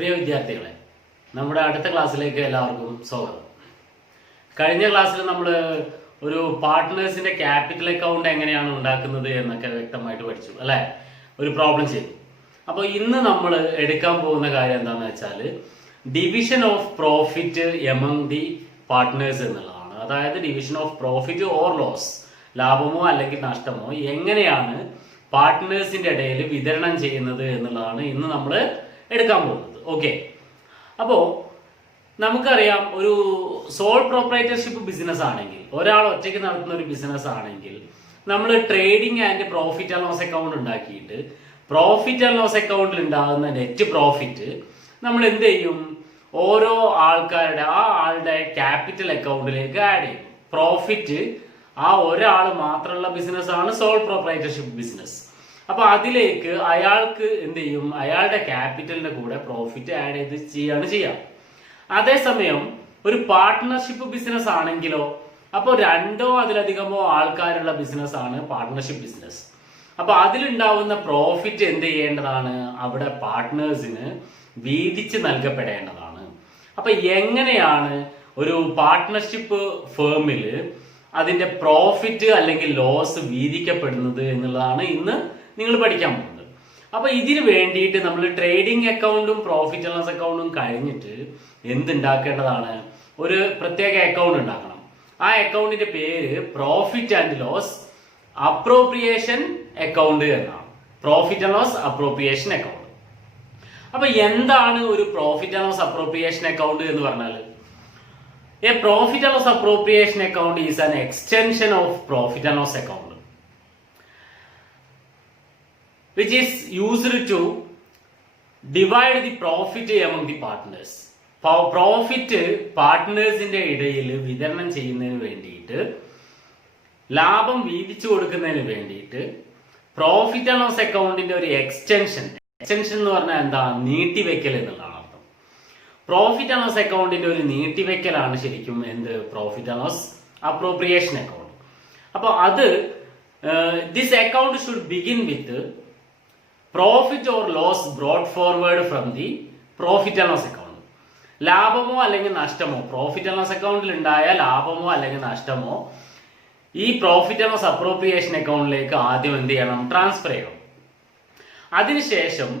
പ്രിയ വിദ്യാർത്ഥികളെ, നമ്മുടെ അടുത്ത ക്ലാസ്സിലേക്ക് എല്ലാവർക്കും സ്വാഗതം. കഴിഞ്ഞ ക്ലാസ്സിൽ നമ്മൾ ഒരു പാർട്ട്നേഴ്സിന്റെ ക്യാപിറ്റൽ അക്കൗണ്ട് എങ്ങനെയാണ് ഉണ്ടാക്കുന്നത് എന്നൊക്കെ വ്യക്തമായിട്ട് പഠിച്ചു അല്ലേ, ഒരു പ്രോബ്ലം ചെയ്തു. അപ്പോൾ ഇന്ന് നമ്മൾ എടുക്കാൻ പോകുന്ന കാര്യം എന്താണെന്ന് വെച്ചാൽ division of profit among the partners എന്നുള്ളതാണ്. അതായത് division of profit or loss, ലാഭമോ അല്ലെങ്കിൽ നഷ്ടമോ എങ്ങനെയാണ് പാർട്ട്നേഴ്സിന്റെ ഇടയിൽ വിതരണം ചെയ്യുന്നത് എന്നുള്ളതാണ് ഇന്ന് നമ്മൾ എടുക്കാൻ പോകുന്നത്. ഓക്കെ, അപ്പോൾ നമുക്കറിയാം, ഒരു സോൾ പ്രൊപ്രൈറ്റർഷിപ്പ് ബിസിനസ് ആണെങ്കിൽ, ഒരാൾ ഒറ്റയ്ക്ക് നടത്തുന്ന ഒരു ബിസിനസ് ആണെങ്കിൽ നമ്മൾ trading and profit and loss account ഉണ്ടാക്കിയിട്ട് പ്രോഫിറ്റ് ആൻഡ് ലോസ് അക്കൗണ്ടിൽ ഉണ്ടാകുന്ന നെറ്റ് പ്രോഫിറ്റ് നമ്മൾ എന്ത് ചെയ്യും, ഓരോ ആൾക്കാരുടെ ആ ആളുടെ ക്യാപിറ്റൽ അക്കൗണ്ടിലേക്ക് ആഡ് ചെയ്യും. പ്രോഫിറ്റ് ആ ഒരാൾ മാത്രമുള്ള ബിസിനസ് ആണ് സോൾ പ്രൊപ്രൈറ്റർഷിപ്പ് ബിസിനസ്. അപ്പൊ അതിലേക്ക് അയാൾക്ക് എന്ത് ചെയ്യും, അയാളുടെ ക്യാപിറ്റലിന്റെ കൂടെ പ്രോഫിറ്റ് ആഡ് ചെയ്ത് ചെയ്യാം. അതേസമയം ഒരു പാർട്ട്ണർഷിപ്പ് ബിസിനസ് ആണെങ്കിലോ, അപ്പോൾ രണ്ടോ അതിലധികമോ ആൾക്കാരുള്ള ബിസിനസ് ആണ് പാർട്ട്ണർഷിപ്പ് ബിസിനസ്. അപ്പൊ അതിലുണ്ടാവുന്ന പ്രോഫിറ്റ് എന്ത് ചെയ്യേണ്ടതാണ്, അവിടെ പാർട്ട്നേഴ്സിന് വീതിച്ച് നൽകപ്പെടേണ്ടതാണ്. അപ്പൊ എങ്ങനെയാണ് ഒരു പാർട്ട്ണർഷിപ്പ് ഫേമിൽ അതിന്റെ പ്രോഫിറ്റ് അല്ലെങ്കിൽ ലോസ് വീതിക്കപ്പെടുന്നത് എന്നുള്ളതാണ് ഇന്ന് നിങ്ങൾ പഠിക്കാൻ പോകുന്നത്. അപ്പൊ ഇതിന് വേണ്ടിയിട്ട് നമ്മൾ ട്രേഡിംഗ് അക്കൗണ്ടും പ്രോഫിറ്റ് ആൻഡ് ലോസ് അക്കൗണ്ടും കഴിഞ്ഞിട്ട് എന്തുണ്ടാക്കേണ്ടതാണ്, ഒരു പ്രത്യേക അക്കൗണ്ട് ഉണ്ടാക്കണം. ആ അക്കൗണ്ടിന്റെ പേര് profit and loss appropriation account എന്നാണ്. Profit and loss appropriation account. അപ്പൊ എന്താണ് ഒരു profit and loss appropriation account എന്ന് പറഞ്ഞാൽ, a profit and loss appropriation account is an extension of profit and loss account which is used to divide the profit among the partners. Profit പാർട്ട്നേഴ്സിന്റെ ഇടയിൽ വിതരണം ചെയ്യുന്നതിന് വേണ്ടിയിട്ട്, ലാഭം വീതിച്ചു കൊടുക്കുന്നതിന് വേണ്ടിയിട്ട് പ്രോഫിറ്റ് ആൻഡ് ലോസ് അക്കൗണ്ടിന്റെ ഒരു എക്സ്റ്റൻഷൻ എന്ന് പറഞ്ഞാൽ എന്താ, നീട്ടിവെക്കൽ എന്നുള്ളതാണ് അർത്ഥം. പ്രോഫിറ്റ് ആൻഡ് ലോസ് അക്കൗണ്ടിന്റെ ഒരു നീട്ടിവെക്കലാണ് ശരിക്കും എന്ത്, profit and loss appropriation account. അപ്പോൾ അത് this account should begin with profit or loss brought forward from the profit and loss account. ലാഭമോ അല്ലെങ്കിൽ നഷ്ടമോ, പ്രോഫിറ്റ് ആൻഡ് ലോസ് അക്കൗണ്ടിൽ ഉണ്ടായ ലാഭമോ അല്ലെങ്കിൽ നഷ്ടമോ ഈ പ്രോഫിറ്റ് ആൻഡ് ലോസ് അപ്രോപ്രിയേഷൻ അക്കൗണ്ടിലേക്ക് ആദ്യം എന്ത് ചെയ്യണം, ട്രാൻസ്ഫർ ചെയ്യണം. അതിനുശേഷം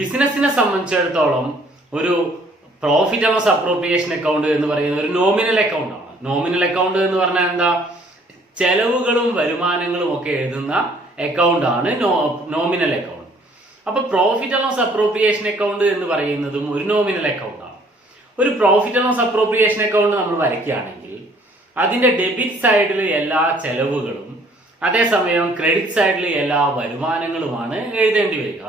ബിസിനസിനെ സംബന്ധിച്ചിടത്തോളം ഒരു profit and loss appropriation account എന്ന് പറയുന്നത് ഒരു നോമിനൽ അക്കൗണ്ട് ആണ്. നോമിനൽ അക്കൗണ്ട് എന്ന് പറഞ്ഞാൽ എന്താ, ചെലവുകളും വരുമാനങ്ങളും ഒക്കെ എഴുതുന്ന അക്കൗണ്ട് ആണ് നോമിനൽ അക്കൗണ്ട്. അപ്പൊ profit and loss appropriation account എന്ന് പറയുന്നതും ഒരു നോമിനൽ അക്കൗണ്ട് ആണ്. ഒരു profit and loss appropriation account നമ്മൾ വരയ്ക്കുകയാണെങ്കിൽ അതിന്റെ ഡെബിറ്റ് സൈഡിൽ എല്ലാ ചെലവുകളും, അതേസമയം ക്രെഡിറ്റ് സൈഡിൽ എല്ലാ വരുമാനങ്ങളുമാണ് എഴുതേണ്ടി വരിക.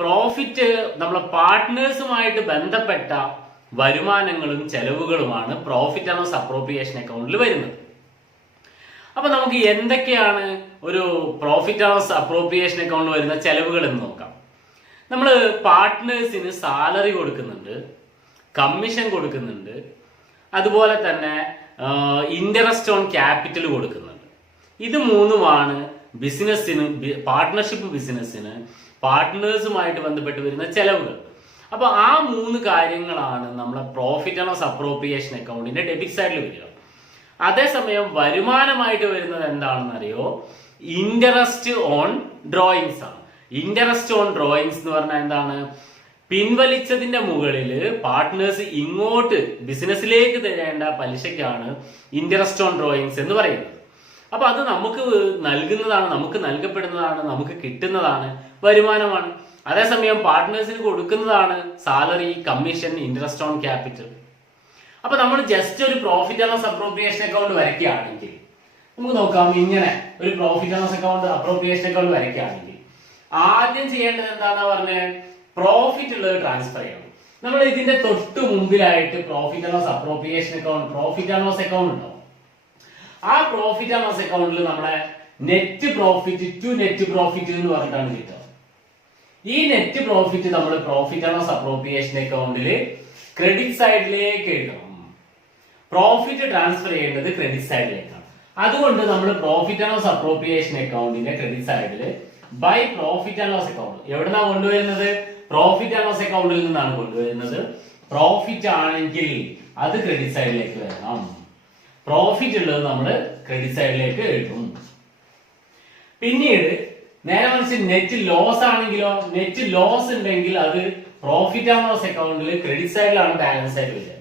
പ്രോഫിറ്റ് നമ്മളെ പാർട്ട്നേഴ്സുമായിട്ട് ബന്ധപ്പെട്ട വരുമാനങ്ങളും ചെലവുകളുമാണ് പ്രോഫിറ്റ് ആൻഡ് ലോസ് അപ്രോപ്രിയേഷൻ അക്കൗണ്ടിൽ വരുന്നത്. അപ്പൊ നമുക്ക് എന്തൊക്കെയാണ് ഒരു profit and loss appropriation account വരുന്ന ചെലവുകൾ എന്ന് നോക്കാം. നമ്മൾ പാർട്ട്നേഴ്സിന് സാലറി കൊടുക്കുന്നുണ്ട്, കമ്മീഷൻ കൊടുക്കുന്നുണ്ട്, അതുപോലെ തന്നെ ഇൻട്രസ്റ്റ് ഓൺ ക്യാപിറ്റൽ കൊടുക്കുന്നുണ്ട്. ഇത് മൂന്നുമാണ് ബിസിനസ്സിന്, പാർട്ട്ണർഷിപ്പ് ബിസിനസ്സിന് പാർട്ട്നേഴ്സുമായിട്ട് ബന്ധപ്പെട്ട് വരുന്ന ചെലവുകൾ. അപ്പൊ ആ മൂന്ന് കാര്യങ്ങളാണ് നമ്മളെ പ്രോഫിറ്റ് ആൻഡ് ലോസ് അപ്രോപ്രിയേഷൻ അക്കൗണ്ടിന്റെ ഡെബിറ്റ് സൈഡിൽ വരിക. അതേസമയം വരുമാനമായിട്ട് വരുന്നത് എന്താണെന്ന് അറിയോ, ഇൻട്രസ്റ്റ് ഓൺ ഡ്രോയിങ്സ് ആണ്. ഇൻട്രസ്റ്റ് ഓൺ ഡ്രോയിങ്സ് എന്ന് പറഞ്ഞാൽ എന്താണ്, പിൻവലിച്ചതിന്റെ മുകളിൽ പാർട്ട്നേഴ്സ് ഇങ്ങോട്ട് ബിസിനസ്സിലേക്ക് തരേണ്ട പലിശയ്ക്കാണ് ഇൻട്രസ്റ്റ് ഓൺ ഡ്രോയിങ്സ് എന്ന് പറയുന്നത്. അപ്പൊ അത് നമുക്ക് നൽകുന്നതാണ്, നമുക്ക് നൽകപ്പെടുന്നതാണ്, നമുക്ക് കിട്ടുന്നതാണ്, വരുമാനമാണ്. അതേസമയം പാർട്ട്നേഴ്സിന് കൊടുക്കുന്നതാണ് salary, commission, interest on capital. അപ്പൊ നമ്മൾ ജസ്റ്റ് ഒരു profit and loss appropriation account വരയ്ക്കുകയാണെങ്കിൽ നമുക്ക് നോക്കാം, ഇങ്ങനെ ഒരു profit and loss account appropriation account വരയ്ക്കുകയാണെങ്കിൽ ആദ്യം ചെയ്യേണ്ടത് എന്താണെന്ന് പറഞ്ഞാൽ പ്രോഫിറ്റ് ഉള്ളത് ട്രാൻസ്ഫർ ചെയ്യണം. നമ്മൾ ഇതിന്റെ തൊട്ട് മുമ്പിലായിട്ട് profit and loss appropriation account, profit and loss account ഉണ്ടാവും. ആ പ്രോഫിറ്റ് ആൻഡ് ലോസ് അക്കൗണ്ടിൽ നമ്മളെ net profit to net profit എന്ന് പറഞ്ഞിട്ടാണ് കിട്ടുക. ഈ നെറ്റ് പ്രോഫിറ്റ് നമ്മൾ പ്രോഫിറ്റ് ആൻഡ് ലോസ് അപ്രോപ്രിയേഷൻ അക്കൗണ്ടിൽ ക്രെഡിറ്റ് സൈഡിലേക്ക് എഴുതണം. പ്രോഫിറ്റ് ട്രാൻസ്ഫർ ചെയ്യേണ്ടത് ക്രെഡിറ്റ് സൈഡിലേക്കാണ്. അതുകൊണ്ട് നമ്മൾ പ്രോഫിറ്റ് ആൻഡ് ലോസ് അപ്രോപ്രിയേഷൻ അക്കൗണ്ടിന്റെ ക്രെഡിറ്റ് സൈഡിൽ by profit and loss account എവിടെന്നാ കൊണ്ടുവരുന്നത്, പ്രോഫിറ്റ് ആൻഡ് ലോസ് അക്കൗണ്ടിൽ നിന്നാണ് കൊണ്ടുവരുന്നത്. പ്രോഫിറ്റ് ആണെങ്കിൽ അത് ക്രെഡിറ്റ് സൈഡിലേക്ക് വരണം. പ്രോഫിറ്റ് ഉള്ളത് നമ്മൾ ക്രെഡിറ്റ് സൈഡിലേക്ക് എഴുതും. പിന്നീട് നേരെ മറിച്ച് നെറ്റ് ലോസ് ആണെങ്കിലോ, നെറ്റ് ലോസ് ഉണ്ടെങ്കിൽ അത് പ്രോഫിറ്റ് ആൻഡ് ലോസ് അക്കൗണ്ടിൽ ക്രെഡിറ്റ് സൈഡിലാണ് ബാലൻസ് ആയിട്ട് വരിക.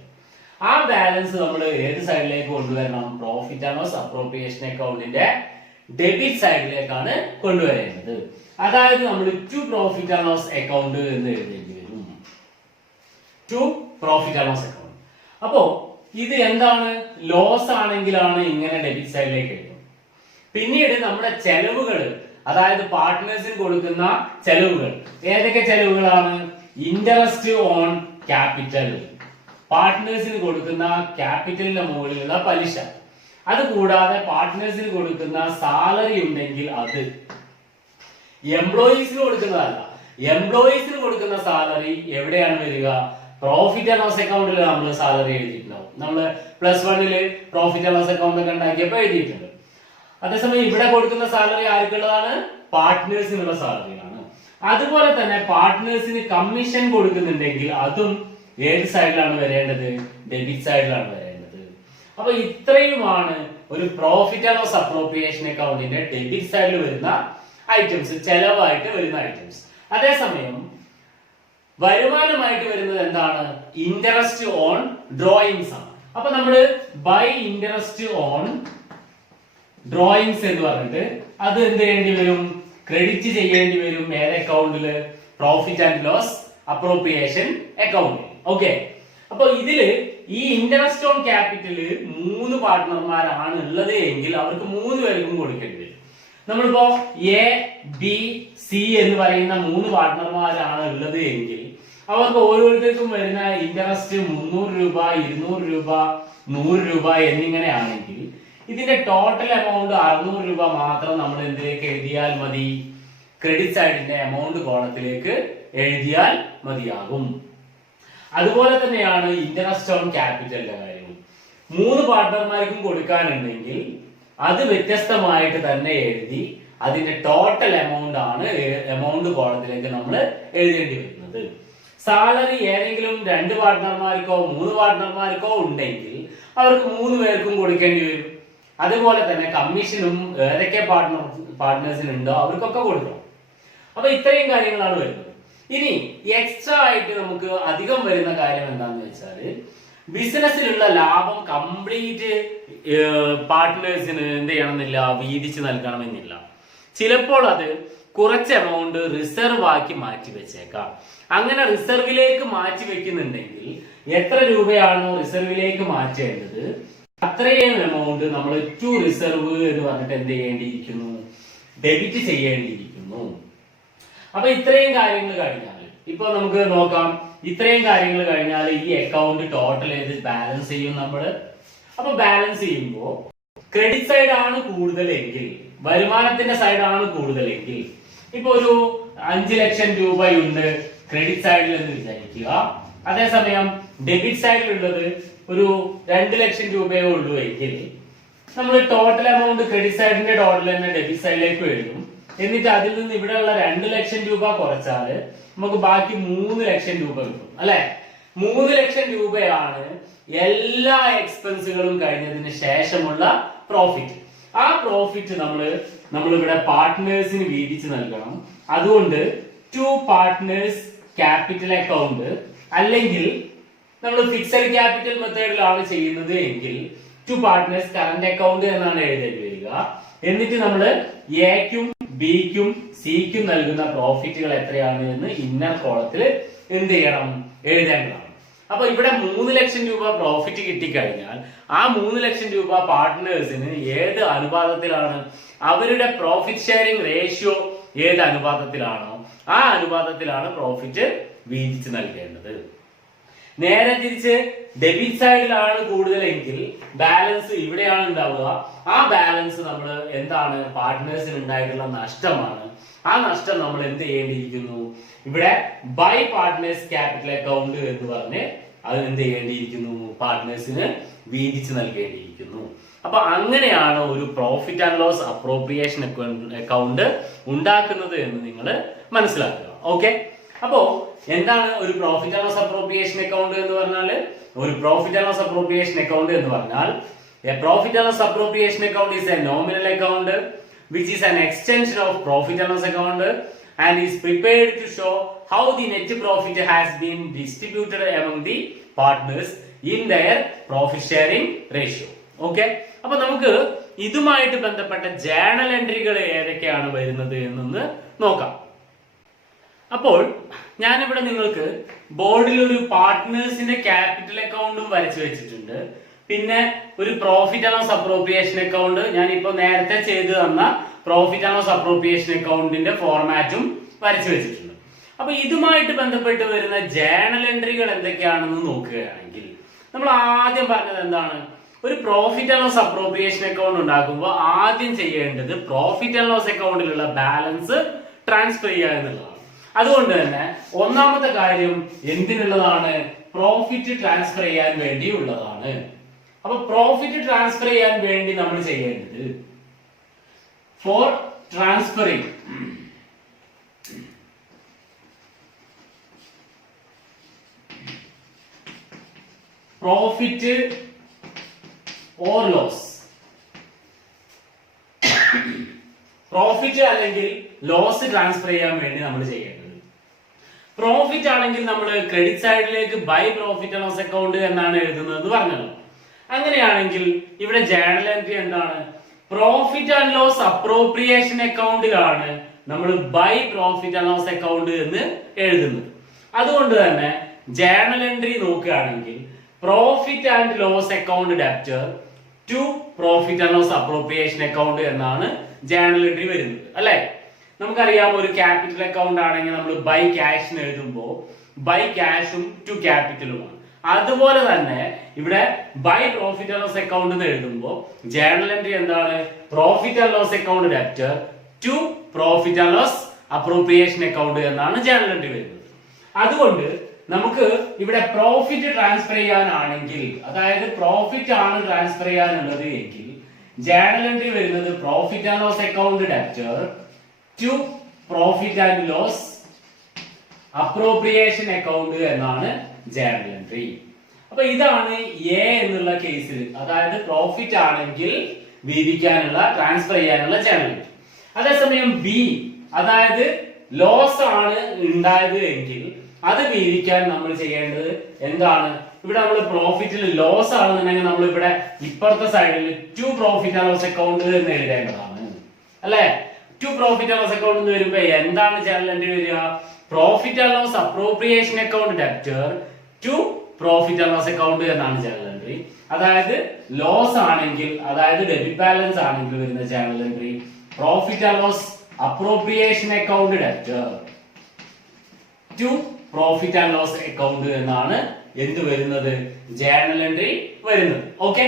ആ ബാലൻസ് നമ്മൾ ഏത് സൈഡിലേക്ക് കൊണ്ടുവരണം? പ്രോഫിറ്റ് ആൻഡ് ലോസ് അപ്രോപ്രിയേഷൻ അക്കൗണ്ടിന്റെ ഡെബിറ്റ് സൈഡിലേക്കാണ് കൊണ്ടുവരേണ്ടത്. അതായത് നമ്മൾ to profit and loss account എന്ന് എഴുതേണ്ടി വരും. To profit and loss account. അപ്പോ ഇത് എന്താണ്? ലോസ് ആണെങ്കിലാണ് ഇങ്ങനെ ഡെബിറ്റ് സൈഡിലേക്ക് എഴുതും. പിന്നീട് നമ്മുടെ ചെലവുകൾ, അതായത് പാർട്ട്നേഴ്സിന് കൊടുക്കുന്ന ചെലവുകൾ, ഏതൊക്കെ ചെലവുകളാണ്? ഇൻട്രസ്റ്റ് ഓൺ ക്യാപിറ്റൽ, പാർട്ട്നേഴ്സിന് കൊടുക്കുന്ന ക്യാപിറ്റലിന്റെ മുകളിലുള്ള പലിശ. അത് കൂടാതെ പാർട്ട്നേഴ്സിന് കൊടുക്കുന്ന സാലറി ഉണ്ടെങ്കിൽ അത്. എംപ്ലോയീസിന് കൊടുക്കുന്നതല്ല, എംപ്ലോയീസിന് കൊടുക്കുന്ന സാലറി എവിടെയാണ് വരിക? പ്രോഫിറ്റ് ആൻഡ് ലോസ് അക്കൗണ്ടിൽ നമ്മൾ സാലറി എഴുതിയിട്ടുണ്ടാവും. നമ്മൾ +1 പ്രോഫിറ്റ് ആൻഡ് ലോസ് അക്കൗണ്ട് ഒക്കെ ഉണ്ടാക്കിയപ്പോൾ എഴുതിയിട്ടുണ്ട്. അതേസമയം ഇവിടെ കൊടുക്കുന്ന സാലറി ആർക്കുള്ളതാണ്? പാർട്ട്നേഴ്സിനുള്ള സാലറിയാണ്. അതുപോലെ തന്നെ പാർട്ട്നേഴ്സിന് കമ്മീഷൻ കൊടുക്കുന്നുണ്ടെങ്കിൽ അതും ഏത് സൈഡിലാണ് വരേണ്ടത്? ഡെബിറ്റ് സൈഡിലാണ് വരേണ്ടത്. അപ്പൊ ഇത്രയുമാണ് ഒരു പ്രോഫിറ്റ് ആൻഡ് ലോസ് അപ്രോപ്രിയേഷൻ അക്കൗണ്ടിന്റെ ഡെബിറ്റ് സൈഡിൽ വരുന്ന ഐറ്റംസ്, ചെലവായിട്ട് വരുന്ന ഐറ്റംസ്. അതേസമയം വരുമാനമായിട്ട് വരുന്നത് എന്താണ്? ഇൻട്രസ്റ്റ് ഓൺ ഡ്രോയിങ്സ് ആണ്. അപ്പൊ നമ്മള് ബൈ ഇൻട്രസ്റ്റ് ഓൺ ഡ്രോയിങ്സ് എന്ന് പറഞ്ഞിട്ട് അത് എന്ത് ചെയ്യേണ്ടി വരും? ക്രെഡിറ്റ് ചെയ്യേണ്ടി വരും. ഏത് അക്കൗണ്ടില്? പ്രോഫിറ്റ് ആൻഡ് ലോസ് അപ്രോപ്രിയേഷൻ അക്കൗണ്ടിൽ. ഓക്കെ. അപ്പൊ ഇതില് ഈ ഇൻട്രസ്റ്റ് ഓൺ ക്യാപിറ്റല് 3 പാർട്ട്ണർമാരാണ് ഉള്ളത് എങ്കിൽ അവർക്ക് 3 പേർക്കും കൊടുക്കേണ്ടി വരും. നമ്മളിപ്പോ എ, ബി, സി എന്ന് പറയുന്ന 3 പാർട്ട്ണർമാരാണ് ഉള്ളത് എങ്കിൽ അവർക്ക് ഓരോരുത്തർക്കും വരുന്ന ഇൻട്രസ്റ്റ് 300 രൂപ, 200 രൂപ, 100 രൂപ എന്നിങ്ങനെ ആണെങ്കിൽ ഇതിന്റെ ടോട്ടൽ എമൗണ്ട് 600 രൂപ മാത്രം നമ്മൾ എന്തിലേക്ക് എഴുതിയാൽ മതി? ക്രെഡിറ്റ് സൈഡിന്റെ എമൗണ്ട് കോളത്തിലേക്ക് എഴുതിയാൽ മതിയാകും. അതുപോലെ തന്നെയാണ് ഇൻട്രസ്റ്റ് ഓൺ ക്യാപിറ്റലിന്റെ കാര്യവും. 3 പാർട്ട്ണർമാർക്കും കൊടുക്കാനുണ്ടെങ്കിൽ അത് വ്യത്യസ്തമായിട്ട് തന്നെ എഴുതി അതിന്റെ ടോട്ടൽ എമൗണ്ട് ആണ് എമൗണ്ട് കോളത്തിലേക്ക് നമ്മൾ എഴുതേണ്ടി വരുന്നത്. സാലറി ഏതെങ്കിലും 2 പാർട്ട്ണർമാർക്കോ 3 പാർട്ട്ണർമാർക്കോ ഉണ്ടെങ്കിൽ അവർക്ക് 3 പേർക്കും കൊടുക്കേണ്ടി വരും. അതുപോലെ തന്നെ കമ്മീഷനും ഏതൊക്കെ പാർട്ട്നേഴ്സിനുണ്ടോ അവർക്കൊക്കെ കൊടുക്കണം. അപ്പൊ ഇത്രയും കാര്യങ്ങളാണ് വരുന്നത്. ഇനി എക്സ്ട്രാ ആയിട്ട് നമുക്ക് അധികം വരുന്ന കാര്യം എന്താണെന്ന് വെച്ചാൽ ബിസിനസ്സിലുള്ള ലാഭം കംപ്ലീറ്റ് പാർട്ട്നേഴ്സിന് എന്ത് ചെയ്യണമെന്നില്ല, വീതിച്ച് നൽകണമെന്നില്ല. ചിലപ്പോൾ അത് കുറച്ച് എമൗണ്ട് റിസർവ് ആക്കി മാറ്റി വെച്ചേക്കാം. അങ്ങനെ റിസർവിലേക്ക് മാറ്റി വെക്കുന്നുണ്ടെങ്കിൽ എത്ര രൂപയാണോ റിസർവിലേക്ക് മാറ്റേണ്ടത് അത്രയും എമൗണ്ട് നമ്മൾ ടു റിസർവ് എന്ന് പറഞ്ഞിട്ട് എന്ത് ചെയ്യേണ്ടിയിരിക്കുന്നു? ഡെബിറ്റ് ചെയ്യേണ്ടിയിരിക്കുന്നു. അപ്പൊ ഇത്രയും കാര്യങ്ങൾ കഴിഞ്ഞാൽ ഇപ്പൊ നമുക്ക് നോക്കാം. ഇത്രയും കാര്യങ്ങൾ കഴിഞ്ഞാൽ ഈ അക്കൗണ്ട് ടോട്ടൽ ചെയ്ത് ബാലൻസ് ചെയ്യും നമ്മൾ. അപ്പൊ ബാലൻസ് ചെയ്യുമ്പോൾ ക്രെഡിറ്റ് സൈഡ് ആണ് കൂടുതലെങ്കിൽ, വരുമാനത്തിന്റെ സൈഡാണ് കൂടുതലെങ്കിൽ, ഇപ്പൊ ഒരു 5 ലക്ഷം രൂപയുണ്ട് ക്രെഡിറ്റ് സൈഡിൽ എന്ന് വിചാരിക്കുക. അതേസമയം ഡെബിറ്റ് സൈഡിലുള്ളത് ഒരു 2 ലക്ഷം രൂപയേ ഉള്ളൂ എങ്കിൽ നമ്മൾ ടോട്ടൽ എമൗണ്ട് ക്രെഡിറ്റ് സൈഡിന്റെ ടോട്ടൽ തന്നെ ഡെബിറ്റ് സൈഡിലേക്ക് എഴുതും. എന്നിട്ട് അതിൽ നിന്ന് ഇവിടെയുള്ള 2 ലക്ഷം രൂപ കുറച്ചാൽ നമുക്ക് ബാക്കി 3 ലക്ഷം രൂപ കിട്ടും അല്ലെ. 3 ലക്ഷം രൂപയാണ് എല്ലാ എക്സ്പെൻസുകളും കഴിഞ്ഞതിന് ശേഷമുള്ള പ്രോഫിറ്റ്. ആ പ്രോഫിറ്റ് നമ്മളിവിടെ പാർട്ട്നേഴ്സിന് വീതിച്ച് നൽകണം. അതുകൊണ്ട് ടു പാർട്ട്നേഴ്സ് ക്യാപിറ്റൽ അക്കൗണ്ട്, അല്ലെങ്കിൽ നമ്മൾ ഫിക്സഡ് ക്യാപിറ്റൽ മെത്തേഡിലാണ് ചെയ്യുന്നത് എങ്കിൽ ടു പാർട്ട്നേഴ്സ് കറന്റ് അക്കൗണ്ട് എന്നാണ് എഴുതേണ്ടി വരിക. എന്നിട്ട് നമ്മൾ എക്കും ബിക്കും സിക്കും നൽകുന്ന പ്രോഫിറ്റുകൾ എത്രയാണ് എന്ന് ഇന്നർ കോളത്തിൽ എന്ത് ചെയ്യണം? എഴുതേണ്ടതാണ്. അപ്പൊ ഇവിടെ 3 ലക്ഷം രൂപ പ്രോഫിറ്റ് കിട്ടിക്കഴിഞ്ഞാൽ ആ 3 ലക്ഷം രൂപ പാർട്ട്നേഴ്സിന് ഏത് അനുപാതത്തിലാണ്? അവരുടെ പ്രോഫിറ്റ് ഷെയറിംഗ് റേഷ്യോ ഏത് അനുപാതത്തിലാണോ ആ അനുപാതത്തിലാണ് പ്രോഫിറ്റ് വീതിച്ച് നൽകേണ്ടത്. നേരെ തിരിച്ച് ഡെബിറ്റ് സൈഡിലാണ് കൂടുതലെങ്കിൽ ബാലൻസ് ഇവിടെയാണ് ഉണ്ടാവുക. ആ ബാലൻസ് നമ്മൾ എന്താണ്? പാർട്ട്നേഴ്സിന് ഉണ്ടായിട്ടുള്ള നഷ്ടമാണ്. ആ നഷ്ടം നമ്മൾ എന്ത് ചെയ്യേണ്ടിയിരിക്കുന്നു? ഇവിടെ ബൈ പാർട്ട്നേഴ്സ് ക്യാപിറ്റൽ അക്കൗണ്ട് എന്ന് പറഞ്ഞ് അത് എന്ത് ചെയ്യേണ്ടിയിരിക്കുന്നു? പാർട്ട്നേഴ്സിന് വീതിച്ച് നൽകേണ്ടിയിരിക്കുന്നു. അപ്പൊ അങ്ങനെയാണ് ഒരു profit and loss appropriation account ഉണ്ടാക്കുന്നത് എന്ന് നിങ്ങൾ മനസ്സിലാക്കുക. ഓക്കെ. അപ്പോ എന്താണ് ഒരു profit and loss appropriation account എന്ന് പറഞ്ഞാൽ? ഒരു profit and loss appropriation account എന്ന് പറഞ്ഞാൽ a profit and loss appropriation account is a nominal account which is an extension of profit and loss account and is prepared to show how the net profit has been distributed among the partners in their profit sharing ratio. Okay, അപ്പോൾ നമുക്ക് ഇതുമായിട്ട് ബന്ധപ്പെട്ട journal എൻട്രികൾ ഏതൊക്കെയാണ് വരുന്നത് എന്നൊന്ന് നോക്കാം. അപ്പോൾ ഞാനിവിടെ നിങ്ങൾക്ക് ബോർഡിൽ ഒരു പാർട്ട്നേഴ്സിന്റെ ക്യാപിറ്റൽ അക്കൗണ്ടും വരച്ചു വെച്ചിട്ടുണ്ട്. പിന്നെ ഒരു profit and loss appropriation account ഞാൻ ഇപ്പോൾ നേരത്തെ ചെയ്തു തന്ന പ്രോഫിറ്റ് ആൻഡ് ലോസ് അപ്രോപ്രിയേഷൻ അക്കൗണ്ടിന്റെ ഫോർമാറ്റും വരച്ചു വെച്ചിട്ടുണ്ട്. അപ്പൊ ഇതുമായിട്ട് ബന്ധപ്പെട്ട് വരുന്ന ജേണൽ എൻട്രികൾ എന്തൊക്കെയാണെന്ന് നോക്കുകയാണെങ്കിൽ നമ്മൾ ആദ്യം പറഞ്ഞത് എന്താണ്? ഒരു profit and loss appropriation account ഉണ്ടാക്കുമ്പോൾ ആദ്യം ചെയ്യേണ്ടത് പ്രോഫിറ്റ് ആൻഡ് ലോസ് അക്കൗണ്ടിലുള്ള ബാലൻസ് ട്രാൻസ്ഫർ ചെയ്യുക എന്നുള്ളതാണ്. അതുകൊണ്ട് തന്നെ ഒന്നാമത്തെ കാര്യം എന്തിനുള്ളതാണ്? പ്രോഫിറ്റ് ട്രാൻസ്ഫർ ചെയ്യാൻ വേണ്ടിയുള്ളതാണ്. അപ്പൊ പ്രോഫിറ്റ് ട്രാൻസ്ഫർ ചെയ്യാൻ വേണ്ടി നമ്മൾ ചെയ്യേണ്ടത് for transferring profit or loss, profit അല്ലെങ്കിൽ ലോസ് ട്രാൻസ്ഫർ ചെയ്യാൻ വേണ്ടി നമ്മൾ ചെയ്യേണ്ടത്. പ്രോഫിറ്റ് ആണെങ്കിൽ നമ്മൾ ക്രെഡിറ്റ് സൈഡിലേക്ക് by profit and loss account എന്നാണ് എഴുതുന്നത് പറഞ്ഞല്ലോ. അങ്ങനെയാണെങ്കിൽ ഇവിടെ ജേണൽ എൻട്രി എന്താണ്? പ്രോഫിറ്റ് ആൻഡ് ലോസ് അപ്രോപ്രിയേഷൻ അക്കൗണ്ടിലാണ് നമ്മൾ by profit and loss account എന്ന് എഴുതുന്നത്. അതുകൊണ്ട് തന്നെ ജേണൽ എൻട്രി നോക്കുകയാണെങ്കിൽ profit and loss account debtor to profit and loss appropriation account എന്നാണ് ജേണൽ എൻട്രി വരുന്നത് അല്ലെ. നമുക്കറിയാം ഒരു ക്യാപിറ്റൽ അക്കൗണ്ട് ആണെങ്കിൽ നമ്മൾ ബൈ ക്യാഷിന് എഴുതുമ്പോൾ ബൈ ക്യാഷും ടു ക്യാപിറ്റലുമാണ്. അതുപോലെ തന്നെ ഇവിടെ by profit and loss account എന്ന് എഴുതുമ്പോൾ ജേണൽ എൻട്രി എന്താണ്? Profit and loss account debtor to profit and loss appropriation account എന്നാണ് ജേണൽ എൻട്രി വരുന്നത്. അതുകൊണ്ട് നമുക്ക് ഇവിടെ പ്രോഫിറ്റ് ട്രാൻസ്ഫർ ചെയ്യാനാണെങ്കിൽ, അതായത് പ്രോഫിറ്റ് ആണ് ട്രാൻസ്ഫർ ചെയ്യാനുള്ളത് എങ്കിൽ ജേണൽ എൻട്രി വരുന്നത് profit and loss account debtor to profit and loss appropriation account എന്നാണ് ജേണൽ എൻട്രി. അപ്പൊ ഇതാണ് എ എന്നുള്ള കേസിൽ, അതായത് പ്രോഫിറ്റ് ആണെങ്കിൽ വീതിക്കാനുള്ള ട്രാൻസ്ഫർ ചെയ്യാനുള്ള ജേണൽ എൻട്രി. അതേസമയം ബി, അതായത് ലോസ് ആണ് ഉണ്ടായത് എങ്കിൽ അത് വീതിക്കാൻ നമ്മൾ ചെയ്യേണ്ടത് എന്താണ്? ഇവിടെ നമ്മൾ പ്രോഫിറ്റിൽ ലോസ് ആണെന്നുണ്ടെങ്കിൽ നമ്മൾ ഇവിടെ ഇപ്പുറത്തെ സൈഡിൽ to profit and loss account എന്ന് എഴുതേണ്ടതാണ് അല്ലെ. To profit and loss account എന്ന് വരുമ്പോ എന്താണ് ജേണൽ എൻട്രി വരിക? Profit and loss appropriation account debtor to profit and loss account എന്നാണ് ജേണൽ എൻട്രി. അതായത് ലോസ് ആണെങ്കിൽ, അതായത് ഡെബിറ്റ് ബാലൻസ് ആണെങ്കിൽ വരുന്ന journal entry profit and loss appropriation account debtor to profit and loss account എന്നാണ് എന്ത് വരുന്നത്? ജേണൽ എൻട്രി വരുന്നത്. ഓക്കെ.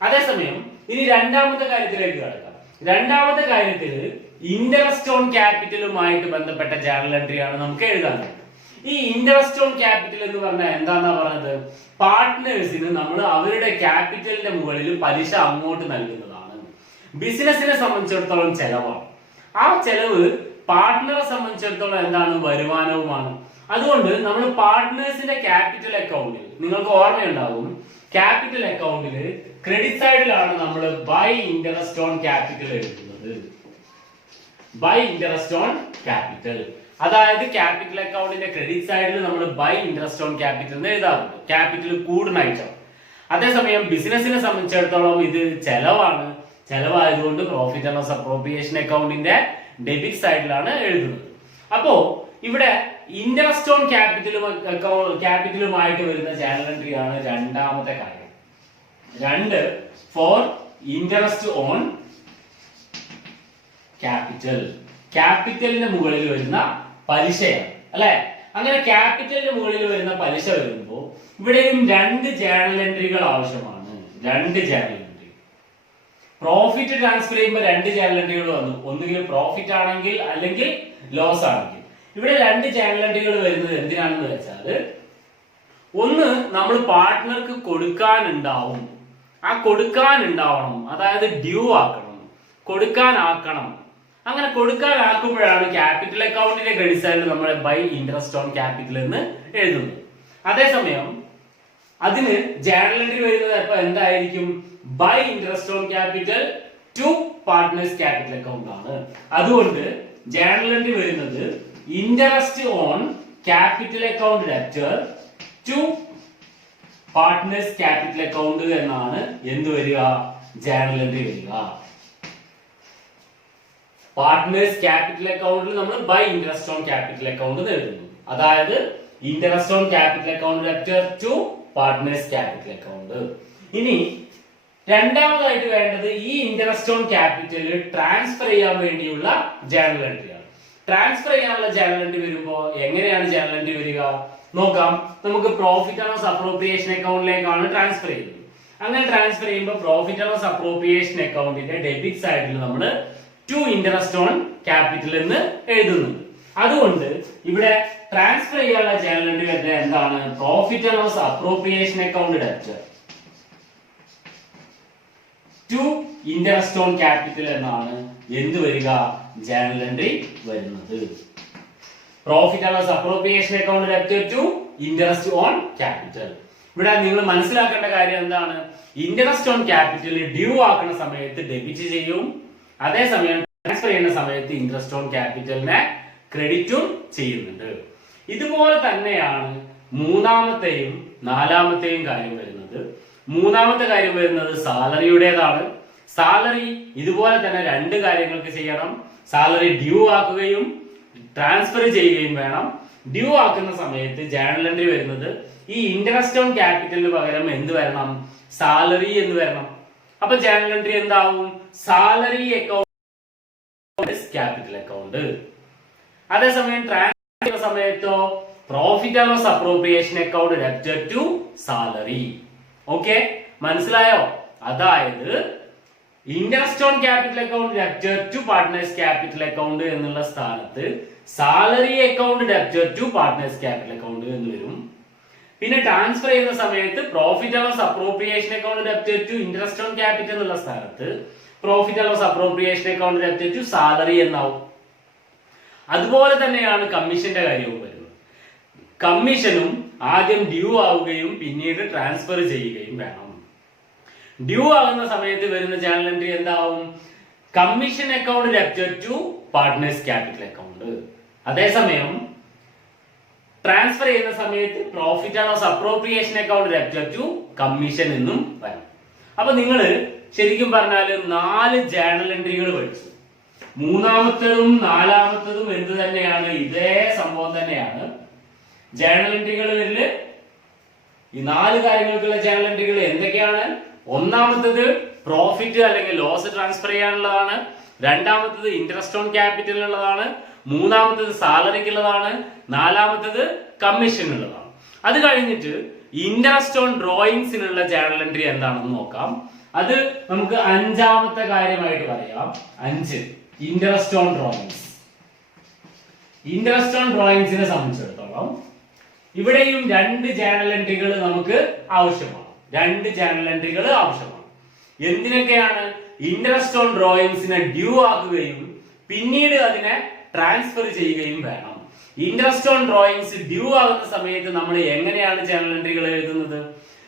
അതേസമയം ഇനി രണ്ടാമത്തെ കാര്യത്തിലേക്ക് കടക്കാം. രണ്ടാമത്തെ കാര്യത്തിൽ ഇൻട്രസ്റ്റ് ഓൺ ക്യാപിറ്റലുമായിട്ട് ബന്ധപ്പെട്ട ജേണൽ എൻട്രി ആണ് നമുക്ക് എഴുതാനുള്ളത്. ഈ ഇൻട്രസ്റ്റ് ഓൺ ക്യാപിറ്റൽ എന്ന് പറഞ്ഞാൽ എന്താന്നാ പറഞ്ഞത്? പാർട്ട്നേഴ്സിന് നമ്മൾ അവരുടെ ക്യാപിറ്റലിന്റെ മുകളിൽ പലിശ അങ്ങോട്ട് നൽകുന്നതാണ്. ബിസിനസിനെ സംബന്ധിച്ചിടത്തോളം ചെലവാണ്. ആ ചെലവ് പാർട്ട്ണറെ സംബന്ധിച്ചിടത്തോളം എന്താണ്? വരുമാനവുമാണ്. അതുകൊണ്ട് നമ്മൾ പാർട്ട്നേഴ്സിന്റെ ക്യാപിറ്റൽ അക്കൗണ്ടിൽ, നിങ്ങൾക്ക് ഓർമ്മയുണ്ടാവും, ക്യാപിറ്റൽ അക്കൗണ്ടിൽ ക്രെഡിറ്റ് സൈഡിലാണ് നമ്മൾ ബൈ ഇൻട്രസ്റ്റ് ഓൺ ക്യാപിറ്റൽ എഴുതുന്നത്. ബൈ ഇൻട്രസ്റ്റ് ഓൺ ക്യാപിറ്റൽ, അതായത് ക്യാപിറ്റൽ അക്കൗണ്ടിന്റെ ക്രെഡിറ്റ് സൈഡിൽ നമ്മൾ ബൈ ഇൻട്രസ്റ്റ് ഓൺ ക്യാപിറ്റൽ എന്ന് എഴുതാറുണ്ട്, ക്യാപിറ്റൽ കൂടുന്നതായിട്ടോ. അതേസമയം ബിസിനസിനെ സംബന്ധിച്ചിടത്തോളം ഇത് ചെലവാണ്. ചെലവായതുകൊണ്ട് പ്രോഫിറ്റ് ആൻഡ് ലോസ് അപ്രോപ്രിയേഷൻ അക്കൗണ്ടിന്റെ ഡെബിറ്റ് സൈഡിലാണ് എഴുതുന്നത്. അപ്പോ ഇവിടെ ഇൻട്രസ്റ്റ് ഓൺ ക്യാപിറ്റലുമായിട്ട് വരുന്ന ജേണൽ എൻട്രി ആണ് രണ്ടാമത്തെ കാര്യം. രണ്ട്, ഫോർ ഇൻട്രസ്റ്റ് ഓൺ ക്യാപിറ്റൽ, ക്യാപിറ്റലിന് മുകളിൽ വരുന്ന പലിശയാണ് അല്ലെ. അങ്ങനെ ക്യാപിറ്റലിന് മുകളിൽ വരുന്ന പലിശ വരുമ്പോൾ ഇവിടെയും രണ്ട് ജേണൽ എൻട്രികൾ ആവശ്യമാണ്. രണ്ട് ജേണൽ എൻട്രി. പ്രോഫിറ്റ് ട്രാൻസ്ഫർ ചെയ്യുമ്പോൾ രണ്ട് ജേണൽ എൻട്രികൾ വന്നു, ഒന്നുകിൽ പ്രോഫിറ്റ് ആണെങ്കിൽ അല്ലെങ്കിൽ ലോസ് ആണെങ്കിൽ. ഇവിടെ രണ്ട് ജേണൽ എൻട്രികൾ വരുന്നത് എന്തിനാണെന്ന് വെച്ചാൽ, ഒന്ന് നമ്മൾ പാർട്ട്ണർക്ക് കൊടുക്കാനുണ്ടാവും, ആ കൊടുക്കാനുണ്ടാവണം, അതായത് ഡ്യൂ ആക്കണം, കൊടുക്കാനാക്കണം. അങ്ങനെ കൊടുക്കാനാക്കുമ്പോഴാണ് ക്യാപിറ്റൽ അക്കൗണ്ടിന്റെ ക്രെഡിറ്റ് സൈഡിൽ നമ്മൾ ബൈ ഇൻട്രസ്റ്റ് ഓൺ ക്യാപിറ്റൽ എന്ന് എഴുതുന്നത്. അതേസമയം അതിന് ജേണൽ എൻട്രി വരുന്നത് അപ്പൊ എന്തായിരിക്കും? By interest on capital to partners capital account ആണ്. അതുകൊണ്ട് ജേണൽ എൻട്രി വരുന്നത് interest on capital account debtor to partners capital account എന്നാണ് എന്ത് വരിക? ജേണൽ എൻട്രി വരിക. പാർട്ട്നേഴ്സ് ക്യാപിറ്റൽ അക്കൗണ്ടിൽ നമ്മൾ by interest on capital account എഴുതുന്നു. അതായത് interest on capital account debtor to partners capital account. ഇനി രണ്ടാമതായിട്ട് വേണ്ടത് ഈ ഇൻട്രസ്റ്റ് ഓൺ ക്യാപിറ്റൽ ട്രാൻസ്ഫർ ചെയ്യാൻ വേണ്ടിയുള്ള ജേണൽ എൻട്രി ആണ്. ട്രാൻസ്ഫർ ചെയ്യാനുള്ള ജേണൽ എൻട്രി വരുമ്പോൾ എങ്ങനെയാണ് ജേണൽ എൻട്രി വരിക നോക്കാം. നമുക്ക് പ്രോഫിറ്റ് ആൻഡ് ലോസ് അപ്രോപ്രിയേഷൻ അക്കൗണ്ടിലേക്കാണ് ട്രാൻസ്ഫർ ചെയ്യുന്നത്. അങ്ങനെ ട്രാൻസ്ഫർ ചെയ്യുമ്പോൾ പ്രോഫിറ്റ് ആൻഡ് ലോസ് അപ്രോപ്രിയേഷൻ അക്കൗണ്ടിന്റെ ഡെബിറ്റ് സൈഡിൽ നമ്മൾ ടു ഇൻട്രസ്റ്റ് ഓൺ ക്യാപിറ്റൽ എന്ന് എഴുതുന്നുണ്ട്. അതുകൊണ്ട് ഇവിടെ ട്രാൻസ്ഫർ ചെയ്യാനുള്ള ജേണൽ എൻട്രി വരുന്നത് എന്താണ്? Profit and loss appropriation account debtor to interest on capital എന്നാണ് എന്ത് വരിക? ജേണൽ എൻട്രി വരുന്നത്. Profit and loss appropriation account debtor to interest on capital. ഇവിടെ നിങ്ങൾ മനസ്സിലാക്കേണ്ട കാര്യം എന്താണ്? ഇൻട്രസ്റ്റ് ഓൺ ക്യാപിറ്റൽ ഡ്യൂ ആക്കുന്ന സമയത്ത് ഡെബിറ്റ് ചെയ്യും, അതേസമയം ട്രാൻസ്ഫർ ചെയ്യുന്ന സമയത്ത് ഇൻട്രസ്റ്റ് ഓൺ ക്യാപിറ്റലിനെ ക്രെഡിറ്റും ചെയ്യുന്നുണ്ട്. ഇതുപോലെ തന്നെയാണ് മൂന്നാമത്തെയും നാലാമത്തെയും കാര്യം വരുന്നത്. മൂന്നാമത്തെ കാര്യം വരുന്നത് സാലറിയുടേതാണ്. സാലറി ഇതുപോലെ തന്നെ രണ്ട് കാര്യങ്ങൾക്ക് ചെയ്യണം. സാലറി ഡ്യൂ ആക്കുകയും ട്രാൻസ്ഫർ ചെയ്യുകയും വേണം. ഡ്യൂ ആക്കുന്ന സമയത്ത് ജേണൽ എൻട്രി വരുന്നത് ഈ ഇൻട്രസ്റ്റ് ഓൺ ക്യാപിറ്റലിന് പകരം എന്ത് വരണം? സാലറി എന്ന് വരണം. അപ്പൊ ജേണൽ എൻട്രി എന്താവും? Salary account capital account. അതേസമയം ട്രാൻസ്ഫർ ചെയ്യുന്ന സമയത്തോ profit and loss appropriation account debtor to salary. Okay, മനസ്സിലായോ? അതായത് interest on capital account debtor to partners capital account എന്നുള്ള സ്ഥാനത്ത് salary account debtor to partners capital account എന്ന് വരും. പിന്നെ ട്രാൻസ്ഫർ ചെയ്യുന്ന സമയത്ത് profit and loss appropriation account debtor to interest on capital എന്നുള്ള സ്ഥാനത്ത് profit and loss appropriation account debtor to salary എന്നാവും. അതുപോലെ തന്നെയാണ് കമ്മീഷന്റെ കാര്യവും വരുന്നത്. കമ്മീഷനും ആദ്യം ഡ്യൂ ആവുകയും പിന്നീട് ട്രാൻസ്ഫർ ചെയ്യുകയും വേണം. ഡ്യൂ ആകുന്ന സമയത്ത് വരുന്ന ജേണൽ എൻട്രി എന്താവും? Commission account debtor to partners capital account. അതേസമയം ട്രാൻസ്ഫർ ചെയ്യുന്ന സമയത്ത് profit and loss appropriation account debtor to commission എന്നും വരും. അപ്പൊ നിങ്ങൾ ശരിക്കും പറഞ്ഞാല് 4 ജേണൽ എൻട്രികൾ പഠിച്ചു. മൂന്നാമത്തതും നാലാമത്തതും എന്ത് തന്നെയാണ്? ഇതേ സംഭവം തന്നെയാണ്. ജേണൽ എൻട്രികളിൽ ഈ 4 കാര്യങ്ങൾക്കുള്ള ജേണൽ എൻട്രികൾ എന്തൊക്കെയാണ്? ഒന്നാമത്തത് പ്രോഫിറ്റ് അല്ലെങ്കിൽ ലോസ് ട്രാൻസ്ഫർ ചെയ്യാനുള്ളതാണ്. രണ്ടാമത്തത് ഇൻട്രസ്റ്റ് ഓൺ ക്യാപിറ്റലിനുള്ളതാണ്. മൂന്നാമത്തത് സാലറിക്കുള്ളതാണ്. നാലാമത്തത് കമ്മീഷനുള്ളതാണ്. അത് കഴിഞ്ഞിട്ട് ഇൻട്രസ്റ്റ് ഓൺ ഡ്രോയിങ്സിനുള്ള ജേണൽ എൻട്രി എന്താണെന്ന് നോക്കാം. അത് നമുക്ക് അഞ്ചാമത്തെ കാര്യമായിട്ട് പറയാം. 5 interest on drawings. Interest on ഡ്രോയിങ്സിനെ സംബന്ധിച്ചിടത്തോളം ഇവിടെയും 2 ജേണൽ എൻട്രികൾ നമുക്ക് ആവശ്യമാണ്. 2 ജേണൽ എൻട്രികൾ ആവശ്യമാണ്. എന്തിനൊക്കെയാണ്? ഇൻട്രസ്റ്റ് ഓൺ ഡ്രോയിങ്സിനെ ഡ്യൂ ആക്കുകയും പിന്നീട് അതിനെ ട്രാൻസ്ഫർ ചെയ്യുകയും വേണം. ഇൻട്രസ്റ്റ് ഓൺ ഡ്രോയിങ്സ് ഡ്യൂ ആകുന്ന സമയത്ത് നമ്മൾ എങ്ങനെയാണ് ജേണൽ എൻട്രികൾ എഴുതുന്നത്?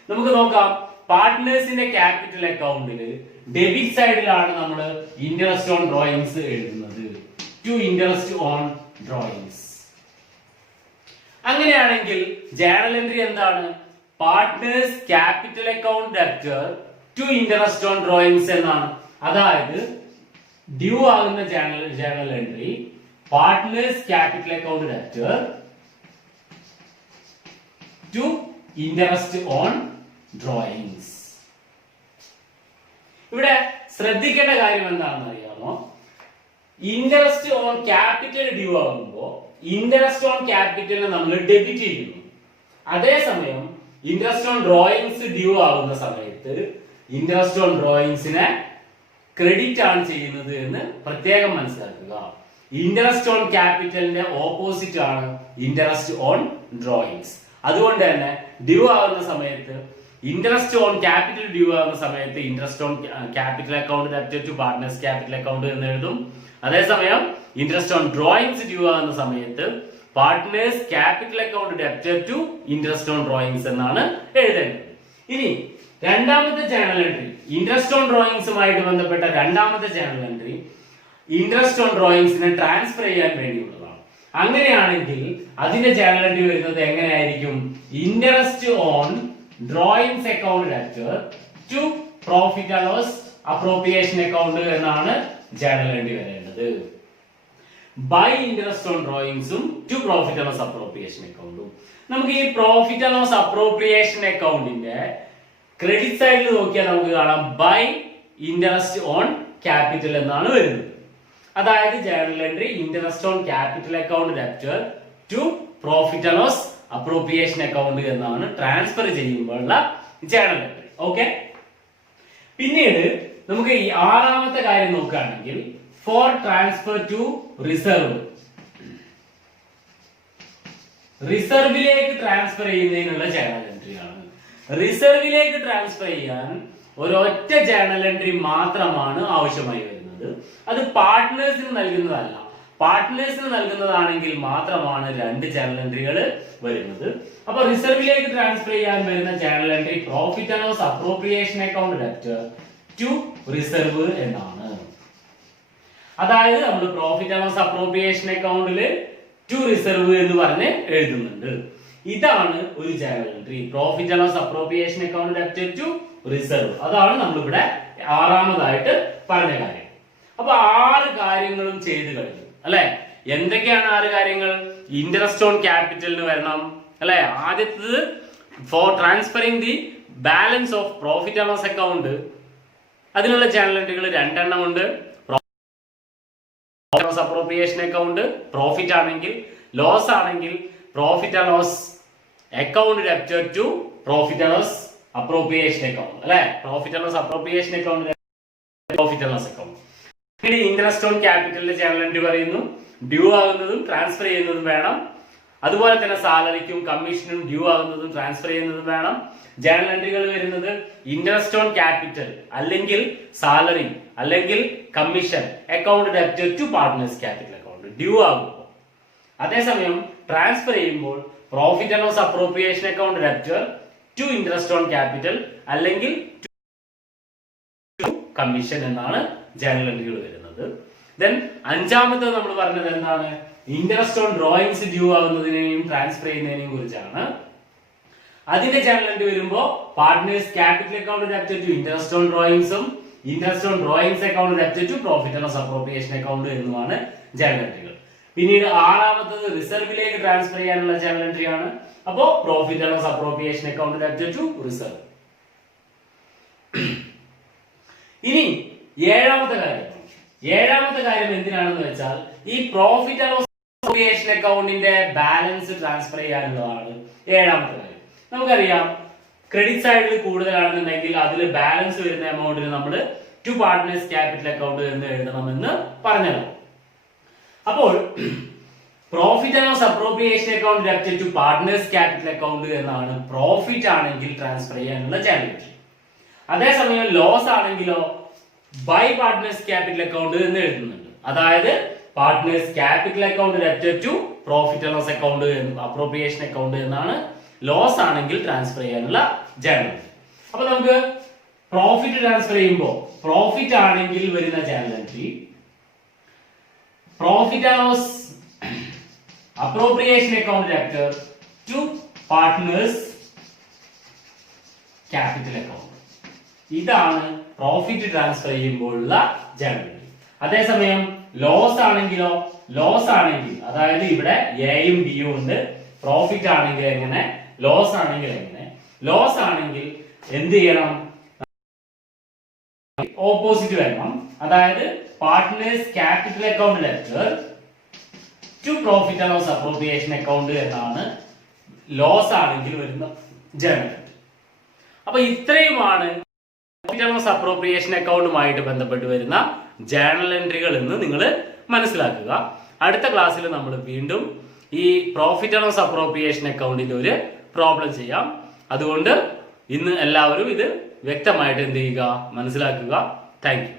നമുക്ക് നോക്കാം. പാർട്ട്നേഴ്സിന്റെ ക്യാപിറ്റൽ അക്കൗണ്ടിൽ ഡെബിറ്റ് സൈഡിലാണ് നമ്മൾ ഇൻട്രസ്റ്റ് ഓൺ ഡ്രോയിങ്സ് എഴുതുന്നത്. To interest on drawings. അങ്ങനെയാണെങ്കിൽ ജേണൽ എൻട്രി എന്താണ്? Partners capital account debtor to interest on drawings എന്നാണ്. അതായത് ഡ്യൂ ആകുന്ന journal entry partners capital account debtor to interest on drawings. ഇവിടെ ശ്രദ്ധിക്കേണ്ട കാര്യം എന്താണെന്ന് അറിയാമോ? ഇൻട്രസ്റ്റ് ഓൺ ക്യാപിറ്റൽ ഡ്യൂ ആകുമ്പോൾ ഇൻട്രസ്റ്റ് ഓൺ ക്യാപിറ്റലിനെ നമ്മൾ ഡെബിറ്റ് ചെയ്യുന്നു. അതേസമയം ഇൻട്രസ്റ്റ് ഓൺ ഡ്രോയിങ്സ് ഡ്യൂ ആകുന്ന സമയത്ത് ഇൻട്രസ്റ്റ് ഓൺ ഡ്രോയിങ്സിനെ ക്രെഡിറ്റ് ആണ് ചെയ്യുന്നത് എന്ന് പ്രത്യേകം മനസ്സിലാക്കുക. ഇൻട്രസ്റ്റ് ഓൺ ക്യാപിറ്റലിന്റെ ഓപ്പോസിറ്റ് ആണ് ഇൻട്രസ്റ്റ് ഓൺ ഡ്രോയിങ്സ്. അതുകൊണ്ട് തന്നെ ഡ്യൂ ആകുന്ന സമയത്ത് ഇൻട്രസ്റ്റ് ഓൺ ക്യാപിറ്റൽ ഡ്യൂ ആകുന്ന സമയത്ത് interest on capital account debtor to partners capital account എന്ന് എഴുതും. അതേസമയം ഇൻട്രസ്റ്റ് ഓൺ ഡ്രോയിങ്സ് ഡ്യൂ ആകുന്ന സമയത്ത് partners capital account debtor to interest on drawings എന്നാണ് എഴുതേണ്ടത്. ഇനി രണ്ടാമത്തെ ജേണൽ എൻട്രി, ഇൻട്രസ്റ്റ് ഓൺ ഡ്രോയിങ്സുമായിട്ട് ബന്ധപ്പെട്ട രണ്ടാമത്തെ ജേണൽ എൻട്രി ഇൻട്രസ്റ്റ് ഓൺ ഡ്രോയിങ്സിനെ ട്രാൻസ്ഫർ ചെയ്യാൻ വേണ്ടിയുള്ളതാണ്. അങ്ങനെയാണെങ്കിൽ അതിന്റെ ജേണൽ എൻട്രി വരുന്നത് എങ്ങനെയായിരിക്കും? Interest on drawings account debtor to profit and loss appropriation account എന്നാണ് ജേണൽ എൻട്രി വരേണ്ടത്. ബൈ ഇൻട്രസ്റ്റ് ഓൺ ഡ്രോയിങ്സും to profit and loss appropriation അക്കൗണ്ടും. നമുക്ക് ഈ പ്രോഫിറ്റ് ആൻഡ് ലോസ് അപ്രോപ്രിയേഷൻ അക്കൗണ്ടിന്റെ ക്രെഡിറ്റ് സൈഡിൽ നോക്കിയാൽ നമുക്ക് കാണാം ബൈ ഇൻട്രസ്റ്റ് ഓൺ ക്യാപിറ്റൽ എന്നാണ് വരുന്നത്. അതായത് journal entry interest on capital account debtor to profit and loss appropriation account എന്നാണ് ട്രാൻസ്ഫർ ചെയ്യുമ്പോഴുള്ള ജേണൽ എൻട്രി. ഓക്കെ, പിന്നീട് നമുക്ക് ഈ ആറാമത്തെ കാര്യം നോക്കുകയാണെങ്കിൽ ഫോർ ട്രാൻസ്ഫർ ടു റിസർവ്, റിസർവിലേക്ക് ട്രാൻസ്ഫർ ചെയ്യുന്നതിനുള്ള ജേണൽ എൻട്രി ആണ്. റിസർവിലേക്ക് ട്രാൻസ്ഫർ ചെയ്യാൻ ഒരൊറ്റ ജേണൽ എൻട്രി മാത്രമാണ് ആവശ്യമായി വരുന്നത്. അത് പാർട്ട്നേഴ്സിന് നൽകുന്നതല്ല. പാർട്ട്നേഴ്സിന് നൽകുന്നതാണെങ്കിൽ മാത്രമാണ് രണ്ട് ജേണൽ എൻട്രികൾ വരുന്നത്. അപ്പൊ റിസർവിലേക്ക് ട്രാൻസ്ഫർ ചെയ്യാൻ വരുന്ന journal entry profit and loss appropriation account debtor to reserve എന്നാണ്. അതായത് നമ്മൾ പ്രോഫിറ്റ് ആൻഡ് ലോസ് അപ്രോപ്രിയേഷൻ അക്കൗണ്ടില് ടു റിസർവ് എന്ന് പറഞ്ഞ് എഴുതുന്നുണ്ട്. ഇതാണ് ഒരു journal entry, profit and loss appropriation account debtor to reserve. അതാണ് നമ്മളിവിടെ ആറാമതായിട്ട് പറഞ്ഞ കാര്യം. അപ്പൊ 6 കാര്യങ്ങളും ചെയ്തു കഴിഞ്ഞു അല്ലെ. എന്തൊക്കെയാണ് 6 കാര്യങ്ങൾ? ഇൻട്രസ്റ്റ് ഓൺ ക്യാപിറ്റലിന് വരണം അല്ലെ. ആദ്യത്തേത് for transferring the balance of profit and loss account, അതിനുള്ള ജേണൽ എൻട്രികൾ 2 എണ്ണം ഉണ്ട്. അപ്രോപ്രിയേഷൻ അക്കൗണ്ട് പ്രോഫിറ്റ് ആണെങ്കിൽ, ലോസ് ആണെങ്കിൽ profit and loss account debtor to profit and loss appropriation account അല്ലെ. Profit and loss appropriation account profit and loss account. Interest on ക്യാപിറ്റലിന്റെ journal entry പറയുന്നു due ആകുന്നതും ട്രാൻസ്ഫർ ചെയ്യുന്നതും വേണം. അതുപോലെ തന്നെ സാലറിക്കും കമ്മീഷനും ഡ്യൂ ആകുന്നതും ട്രാൻസ്ഫർ ചെയ്യുന്നതും വേണം. ജേണൽ എൻട്രികൾ വരുന്നത് ഇൻട്രസ്റ്റ് ഓൺ ക്യാപിറ്റൽ അല്ലെങ്കിൽ സാലറി അല്ലെങ്കിൽ commission account debtor to partners capital account due ആകുമ്പോൾ. അതേസമയം ട്രാൻസ്ഫർ ചെയ്യുമ്പോൾ profit and loss appropriation account debtor to interest on capital അല്ലെങ്കിൽ ടു കമ്മീഷൻ എന്നാണ് ജേണൽ എൻട്രികൾ വരുന്നത്. ദെൻ അഞ്ചാമത്തെ നമ്മൾ പറഞ്ഞത് എന്താണ്? ഇൻട്രസ്റ്റ് ഓൺ ഡ്രോയിങ്സ് ഡ്യൂ ആകുന്നതിനെയും ട്രാൻസ്ഫർ ചെയ്യുന്നതിനെയും കുറിച്ചാണ്. അതിന്റെ ജേണൽ എൻട്രി വരുമ്പോൾ partners capital account debtor to interest on ഡ്രോയിങ്സും interest on drawings account debtor to profit and loss appropriation account എന്നുമാണ് ജേണൽ എൻട്രികൾ. പിന്നീട് ആറാമത്തത് റിസർവിലേക്ക് ട്രാൻസ്ഫർ ചെയ്യാനുള്ള ജേണൽ എൻട്രി ആണ്. അപ്പോ profit and loss appropriation account debtor to reserve. ഇനി ഏഴാമത്തെ കാര്യം എന്തിനാണെന്ന് വെച്ചാൽ ഈ പ്രോഫിറ്റ് ആൻഡ് ലോസ് അപ്രോപ്രിയേഷൻ അക്കൗണ്ടിന്റെ ബാലൻസ് ട്രാൻസ്ഫർ ചെയ്യാനുള്ളതാണ് ഏഴാമത്തെ കാര്യം. നമുക്കറിയാം ക്രെഡിറ്റ് സൈഡിൽ കൂടുതലാണെന്നുണ്ടെങ്കിൽ അതിൽ ബാലൻസ് വരുന്ന എമൗണ്ടിന് നമ്മൾ ടു പാർട്ട്നേഴ്സ് ക്യാപിറ്റൽ അക്കൗണ്ട് എന്ന് എഴുതണമെന്ന് പറഞ്ഞല്ലോ. അപ്പോൾ profit and loss appropriation account debtor to partners capital account എന്നാണ് പ്രോഫിറ്റ് ആണെങ്കിൽ ട്രാൻസ്ഫർ ചെയ്യാനുള്ള ജേണൽ എൻട്രി. അതേസമയം ലോസ് ആണെങ്കിലോ ബൈ പാർട്ട്നേഴ്സ് ക്യാപിറ്റൽ അക്കൗണ്ട് എന്ന് എഴുതുന്നുണ്ട്. അതായത് partners capital account debtor to profit and loss account appropriation account എന്നാണ് ലോസ് ആണെങ്കിൽ ട്രാൻസ്ഫർ ചെയ്യാനുള്ള ജേണൽ എൻട്രി. അപ്പൊ നമുക്ക് പ്രോഫിറ്റ് ട്രാൻസ്ഫർ ചെയ്യുമ്പോൾ പ്രോഫിറ്റ് ആണെങ്കിൽ വരുന്ന journal entry profit and loss appropriation account debtor to partners capital account. ഇതാണ് പ്രോഫിറ്റ് ട്രാൻസ്ഫർ ചെയ്യുമ്പോഴുള്ള ജേണൽ എൻട്രി. അതേസമയം ലോസ് ആണെങ്കിലോ അതായത് ഇവിടെ എയും ബിയും ഉണ്ട്. പ്രോഫിറ്റ് ആണെങ്കിൽ എങ്ങനെ, ലോസ് ആണെങ്കിൽ എങ്ങനെ? ലോസ് ആണെങ്കിൽ എന്ത് ചെയ്യണം? ഓപ്പോസിറ്റ് വരണം. അതായത് partners capital account debtor to profit and loss appropriation account എന്നാണ് ലോസ് ആണെങ്കിൽ വരുന്ന ജേണൽ എൻട്രി. അപ്പൊ ഇത്രയുമാണ് പ്രോഫിറ്റ് ആൻഡ് ലോസ് അപ്രോപ്രിയേഷൻ അക്കൗണ്ടുമായിട്ട് ബന്ധപ്പെട്ട് വരുന്ന ജേണൽ എൻട്രികൾ എന്ന് നിങ്ങൾ മനസ്സിലാക്കുക. അടുത്ത ക്ലാസ്സിൽ നമ്മൾ വീണ്ടും ഈ പ്രോഫിറ്റ് ആൻഡ് ലോസ് അപ്രോപ്രിയേഷൻ അക്കൗണ്ടിന്റെ ഒരു പ്രോബ്ലം ചെയ്യാം. അതുകൊണ്ട് ഇന്ന് എല്ലാവരും ഇത് വ്യക്തമായിട്ട് എന്ത് ചെയ്യുക, മനസ്സിലാക്കുക. Thank you.